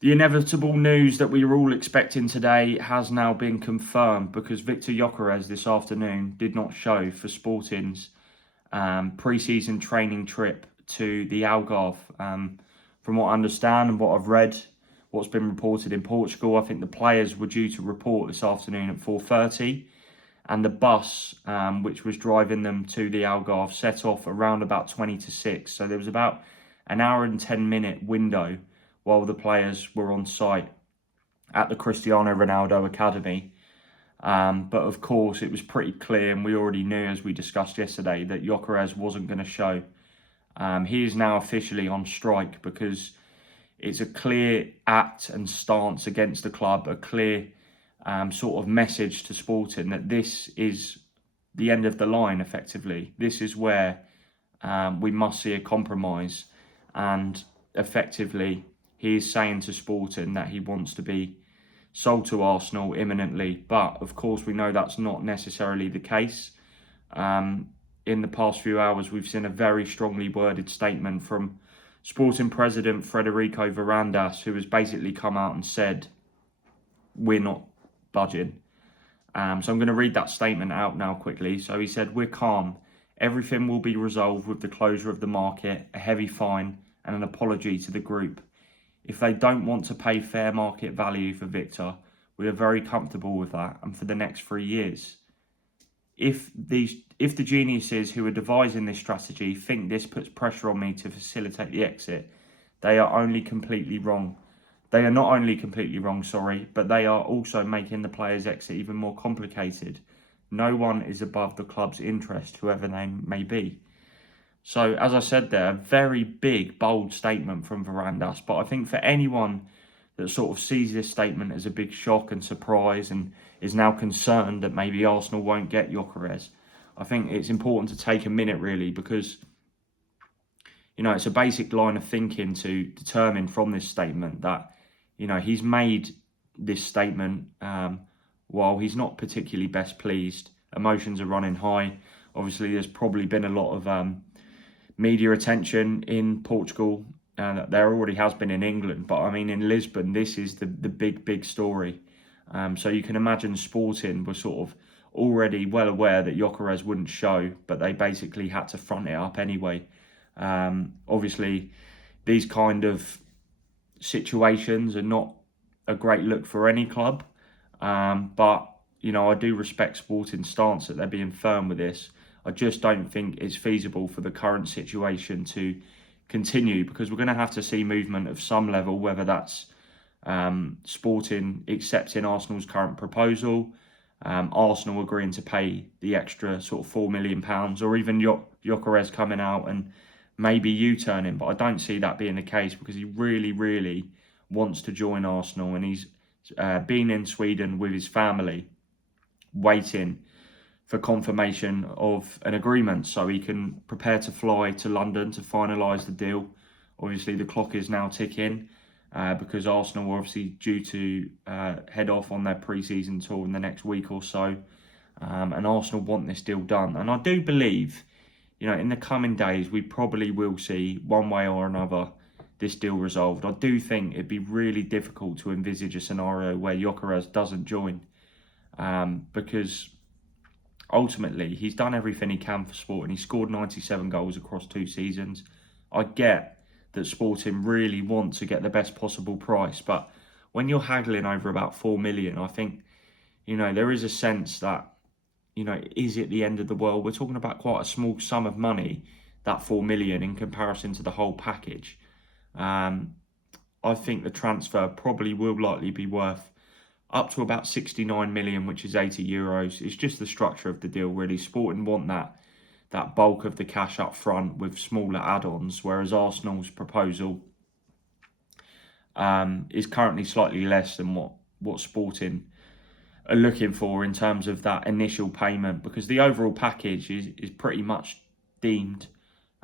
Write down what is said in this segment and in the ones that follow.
The inevitable news that we were all expecting today has now been confirmed because Viktor Gyokeres this afternoon did not show for Sporting's pre-season training trip to the Algarve. From what I understand and what I've read, what's been reported in Portugal, I think the players were due to report this afternoon at 4:30, and the bus, which was driving them to the Algarve, set off around about 20 to 6. So there was about an hour and 10-minute window while the players were on site at the Cristiano Ronaldo Academy. But of course, it was pretty clear, and we already knew, as we discussed yesterday, that Gyokeres wasn't going to show. He is now officially on strike because it's a clear act and stance against the club, a clear sort of message to Sporting that this is the end of the line, effectively. This is where we must see a compromise, and effectively he is saying to Sporting that he wants to be sold to Arsenal imminently. But of course, we know that's not necessarily the case. In the past few hours, we've seen a very strongly worded statement from Sporting president Frederico Varandas, who has basically come out and said, we're not budging. So I'm going to read that statement out now quickly. So he said, "We're calm. Everything will be resolved with the closure of the market, a heavy fine and an apology to the group. If they don't want to pay fair market value for Victor, we are very comfortable with that, and for the next 3 years. If the geniuses who are devising this strategy think this puts pressure on me to facilitate the exit, they are only completely wrong. They are not only completely wrong, but they are also making the players' exit even more complicated. No one is above the club's interest, whoever they may be." So, as I said there, a very big, bold statement from Varandas. But I think for anyone that sort of sees this statement as a big shock and surprise and is now concerned that maybe Arsenal won't get Gyokeres, I think it's important to take a minute, really, because, you know, it's a basic line of thinking to determine from this statement that, you know, he's made this statement while he's not particularly best pleased. Emotions are running high. Obviously, there's probably been a lot of media attention in Portugal, and there already has been in England. But I mean, in Lisbon, this is the big story. So you can imagine Sporting were sort of already well aware that Gyokeres wouldn't show, but they basically had to front it up anyway. Obviously, these kind of situations are not a great look for any club. But, you know, I do respect Sporting's stance that they're being firm with this. I just don't think it's feasible for the current situation to continue, because we're going to have to see movement of some level, whether that's Sporting accepting Arsenal's current proposal, Arsenal agreeing to pay the extra sort of £4 million, or even Gyokeres coming out and maybe U-turning. But I don't see that being the case, because he really wants to join Arsenal, and he's been in Sweden with his family waiting for confirmation of an agreement so he can prepare to fly to London to finalise the deal. Obviously, the clock is now ticking because Arsenal are obviously due to head off on their pre-season tour in the next week or so. And Arsenal want this deal done. And I do believe, you know, in the coming days, we probably will see one way or another this deal resolved. I do think it'd be really difficult to envisage a scenario where Gyokeres doesn't join, because ultimately he's done everything he can for Sporting. He scored 97 goals across 2 seasons. I get that Sporting really want to get the best possible price, but when you're haggling over about 4 million, I think, you know, there is a sense that, you know, is it the end of the world? We're talking about quite a small sum of money, that 4 million, in comparison to the whole package. I think the transfer probably will likely be worth up to about 69 million, which is 80 euros. It's just the structure of the deal, really. Sporting want that bulk of the cash up front with smaller add-ons, whereas Arsenal's proposal is currently slightly less than what Sporting are looking for in terms of that initial payment, because the overall package is pretty much deemed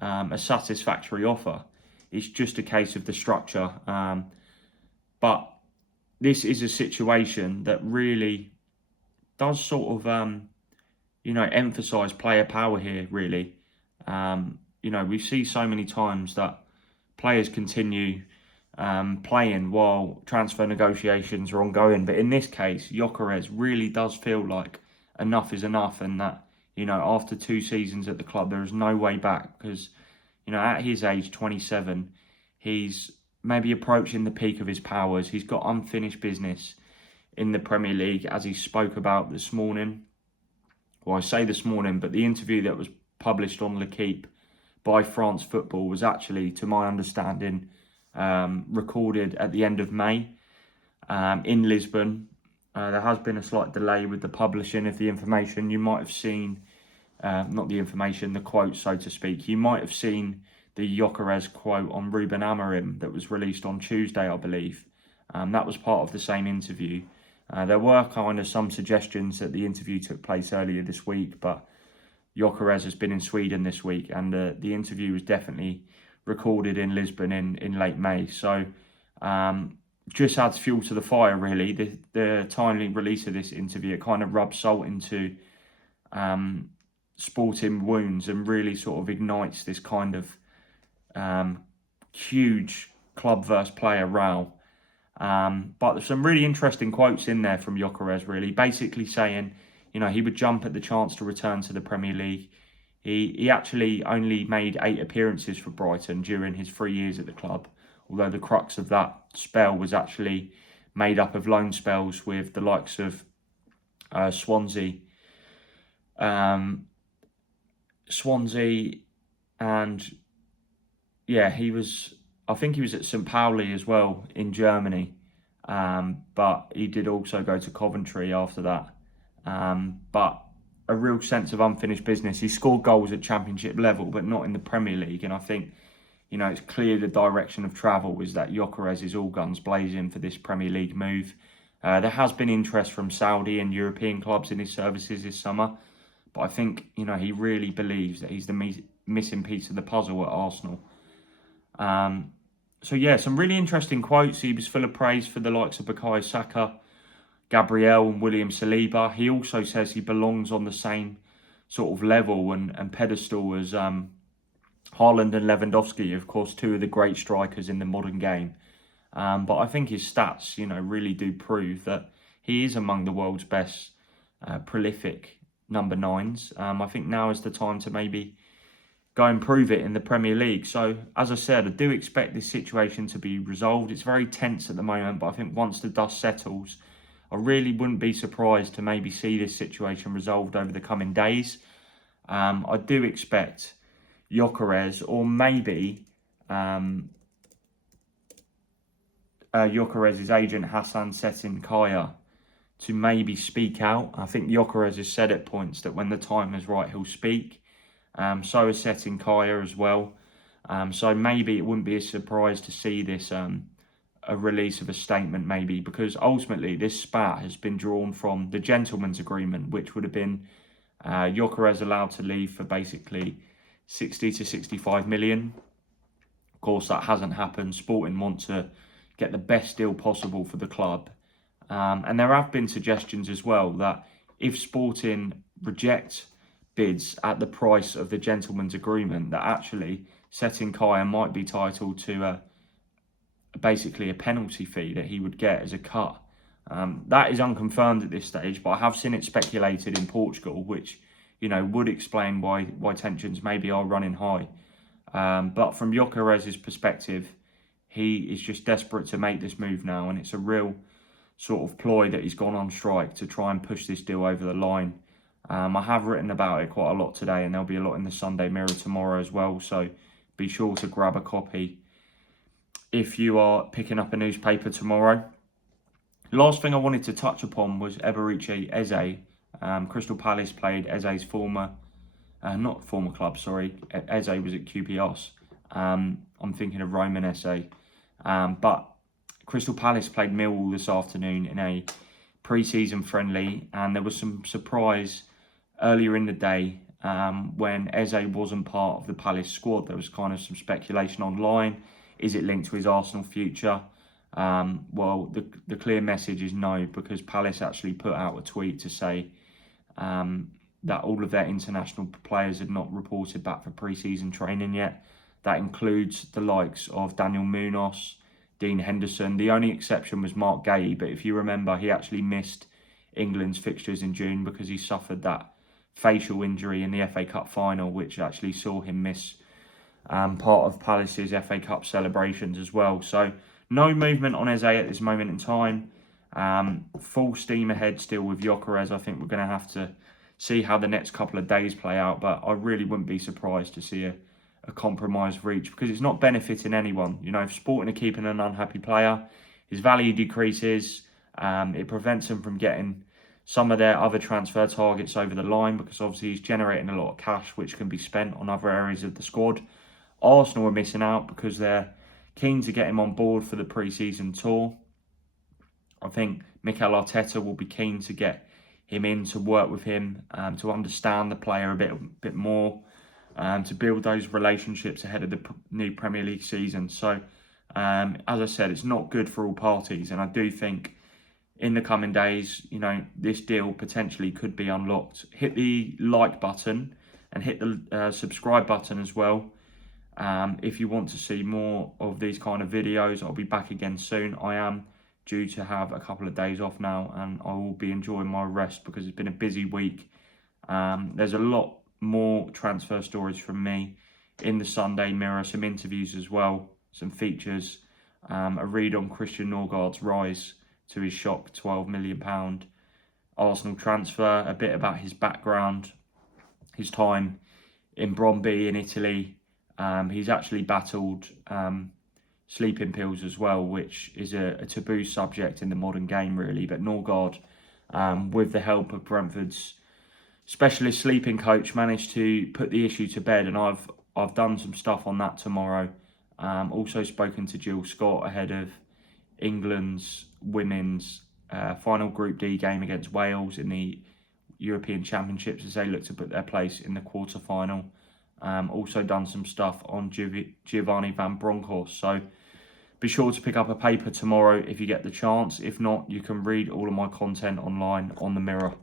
a satisfactory offer. It's just a case of the structure. But this is a situation that really does sort of, you know, emphasise player power here, really. You know, we see so many times that players continue playing while transfer negotiations are ongoing. But in this case, Gyokeres really does feel like enough is enough, and that, after 2 seasons at the club, there is no way back because, at his age, 27, he's maybe approaching the peak of his powers. He's got unfinished business in the Premier League, as he spoke about this morning. Well, I say this morning, but the interview that was published on L'Equipe by France Football was actually, to my understanding, recorded at the end of May in Lisbon. There has been a slight delay with the publishing of the information. You might have seen, not the information, the quote, so to speak. You might have seen the Gyokeres quote on Ruben Amorim that was released on Tuesday, I believe. That was part of the same interview. There were kind of some suggestions that the interview took place earlier this week, but Gyokeres has been in Sweden this week, and the interview was definitely recorded in Lisbon in late May. So just adds fuel to the fire, really. The timely release of this interview, it kind of rubs salt into sporting wounds and really sort of ignites this kind of huge club versus player row. But there's some really interesting quotes in there from Gyokeres, really, basically saying, he would jump at the chance to return to the Premier League. He actually only made 8 appearances for Brighton during his 3 years at the club, although the crux of that spell was actually made up of loan spells with the likes of Swansea, and I think he was at St. Pauli as well in Germany, but he did also go to Coventry after that. But a real sense of unfinished business. He scored goals at Championship level, but not in the Premier League. And I think, it's clear the direction of travel is that Gyokeres is all guns blazing for this Premier League move. There has been interest from Saudi and European clubs in his services this summer, but I think, he really believes that he's the missing piece of the puzzle at Arsenal. Some really interesting quotes. He was full of praise for the likes of Bukayo Saka, Gabriel and William Saliba. He also says he belongs on the same sort of level and pedestal as Haaland and Lewandowski, of course, 2 of the great strikers in the modern game. But I think his stats, really do prove that he is among the world's best prolific number 9s. I think now is the time to maybe go and prove it in the Premier League. So, as I said, I do expect this situation to be resolved. It's very tense at the moment, but I think once the dust settles, I really wouldn't be surprised to maybe see this situation resolved over the coming days. I do expect Gyokeres, or maybe Gyokeres' agent Hassan Setin Kaya, to maybe speak out. I think Gyokeres has said at points that when the time is right, he'll speak. So has Setin Kaya as well. So maybe it wouldn't be a surprise to see this a release of a statement, maybe, because ultimately this spat has been drawn from the gentleman's agreement, which would have been Gyokeres allowed to leave for basically 60 to 65 million. Of course, that hasn't happened. Sporting want to get the best deal possible for the club. And there have been suggestions as well that if Sporting reject bids at the price of the gentleman's agreement, that actually Setin Kaya might be entitled to basically a penalty fee that he would get as a cut. That is unconfirmed at this stage, but I have seen it speculated in Portugal, which would explain why tensions maybe are running high. But from Gyokeres' perspective, he is just desperate to make this move now, and it's a real sort of ploy that he's gone on strike to try and push this deal over the line. I have written about it quite a lot today, and there'll be a lot in the Sunday Mirror tomorrow as well, so be sure to grab a copy if you are picking up a newspaper tomorrow. Last thing I wanted to touch upon was Eberechi Eze. Crystal Palace played Eze's not former club, sorry. Eze was at QPR. I'm thinking of Roman Eze. But Crystal Palace played Millwall this afternoon in a pre-season friendly, and there was some surprise earlier in the day when Eze wasn't part of the Palace squad. There was kind of some speculation online. Is it linked to his Arsenal future? Well, the clear message is no, because Palace actually put out a tweet to say that all of their international players had not reported back for pre-season training yet. That includes the likes of Daniel Munoz, Dean Henderson. The only exception was Mark Gay, but if you remember, he actually missed England's fixtures in June because he suffered that facial injury in the FA Cup final, which actually saw him miss part of Palace's FA Cup celebrations as well. So no movement on Eze at this moment in time. Full steam ahead still with Gyokeres. I think we're going to have to see how the next couple of days play out, but I really wouldn't be surprised to see a compromise reached, because it's not benefiting anyone. You know, if Sporting are keeping an unhappy player, his value decreases. It prevents him from getting some of their other transfer targets over the line, because obviously he's generating a lot of cash which can be spent on other areas of the squad. Arsenal are missing out because they're keen to get him on board for the pre-season tour. I think Mikel Arteta will be keen to get him in to work with him, to understand the player a bit more, to build those relationships ahead of the new Premier League season. So, as I said, it's not good for all parties, and I do think in the coming days, you know, this deal potentially could be unlocked. Hit the like button and hit the subscribe button as well. If you want to see more of these kind of videos, I'll be back again soon. I am due to have a couple of days off now, and I will be enjoying my rest because it's been a busy week. There's a lot more transfer stories from me in the Sunday Mirror, some interviews as well, some features, a read on Christian Norgaard's rise to his shock £12 million Arsenal transfer, a bit about his background, his time in Bromby in Italy. He's actually battled sleeping pills as well, which is a taboo subject in the modern game really, but Norgaard, with the help of Brentford's specialist sleeping coach, managed to put the issue to bed, and I've done some stuff on that tomorrow. Also spoken to Jill Scott ahead of England's women's final Group D game against Wales in the European Championships as they look to put their place in the quarter-final. Also done some stuff on Giovanni Van Bronckhorst. So be sure to pick up a paper tomorrow if you get the chance. If not, you can read all of my content online on the Mirror.